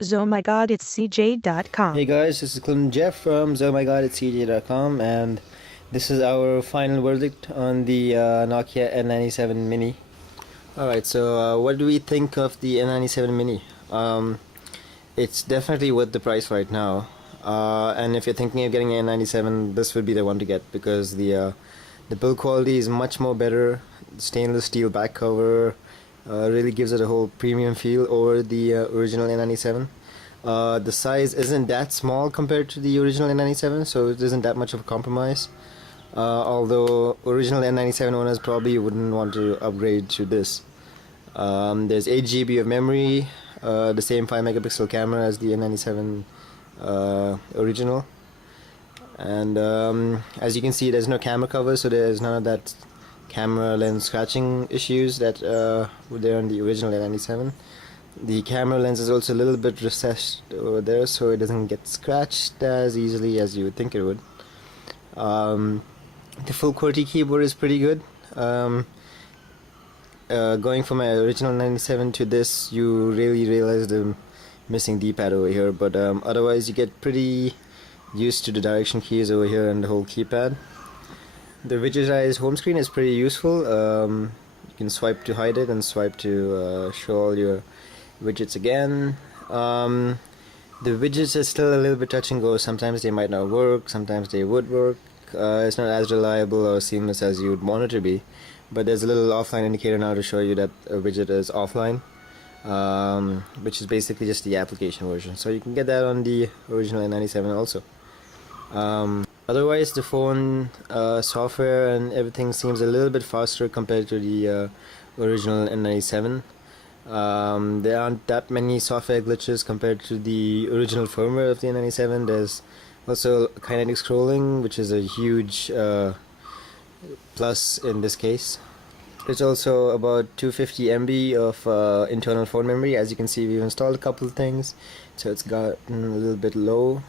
Oh my god, it's CJ.com. Hey guys, this is Clinton Jeff from CJ.com, and this is our final verdict on the Nokia N97 Mini. Alright, so what do we think of the N97 Mini? It's definitely worth the price right now, and if you're thinking of getting an N97, this would be the one to get because the build quality is much more better. Stainless steel back cover really gives it a whole premium feel over the original N97. The size isn't that small compared to the original N97, so it isn't that much of a compromise. Although original N97 owners probably wouldn't want to upgrade to this. There's 8 GB of memory, the same 5 megapixel camera as the N97 original, and as you can see, there's no camera cover, so there's none of that camera lens scratching issues that were there on the original N97. The camera lens is also a little bit recessed over there, so it doesn't get scratched as easily as you would think it would. The full QWERTY keyboard is pretty good. Going from my original 97 to this, you really realize the missing D-pad over here, but otherwise you get pretty used to the direction keys over here and the whole keypad. The widgetized home screen is pretty useful. You can swipe to hide it and swipe to show all your widgets again. The widgets are still a little bit touch and go. Sometimes they might not work, sometimes they would work. It's not as reliable or seamless as you would want it to be, but there's a little offline indicator now to show you that a widget is offline, which is basically just the application version, so you can get that on the original N97 also. Otherwise, the phone software and everything seems a little bit faster compared to the original N97. There aren't that many software glitches compared to the original firmware of the N97. There's also kinetic scrolling, which is a huge plus in this case. There's also about 250 MB of internal phone memory. As you can see, we've installed a couple of things, so it's gotten a little bit low.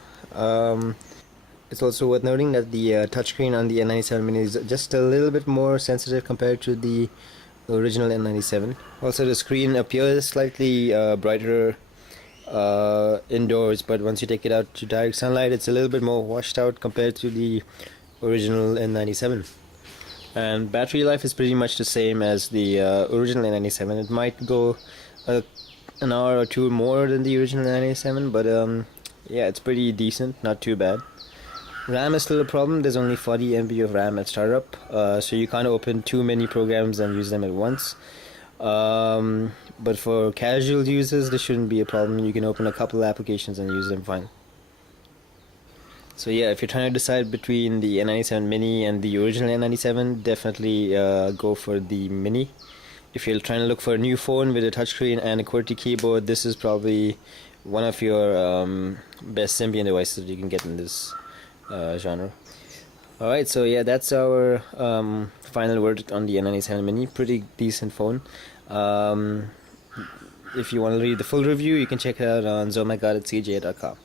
It's also worth noting that the touchscreen on the N97 Mini is just a little bit more sensitive compared to the original N97. Also, the screen appears slightly brighter indoors, but once you take it out to direct sunlight, it's a little bit more washed out compared to the original N97. And battery life is pretty much the same as the original N97. It might go an hour or two more than the original N97, but yeah, it's pretty decent, not too bad. RAM is still a problem. There's only 40 MB of RAM at startup, so you can't open too many programs and use them at once. But for casual users, this shouldn't be a problem. You can open a couple of applications and use them fine. So yeah, if you're trying to decide between the N97 Mini and the original N97, definitely go for the Mini. If you're trying to look for a new phone with a touchscreen and a QWERTY keyboard, this is probably one of your best Symbian devices you can get in this genre. Alright, so yeah, that's our final verdict on the N97 Mini. Pretty decent phone. If you want to read the full review, you can check it out on zomygodcj.com.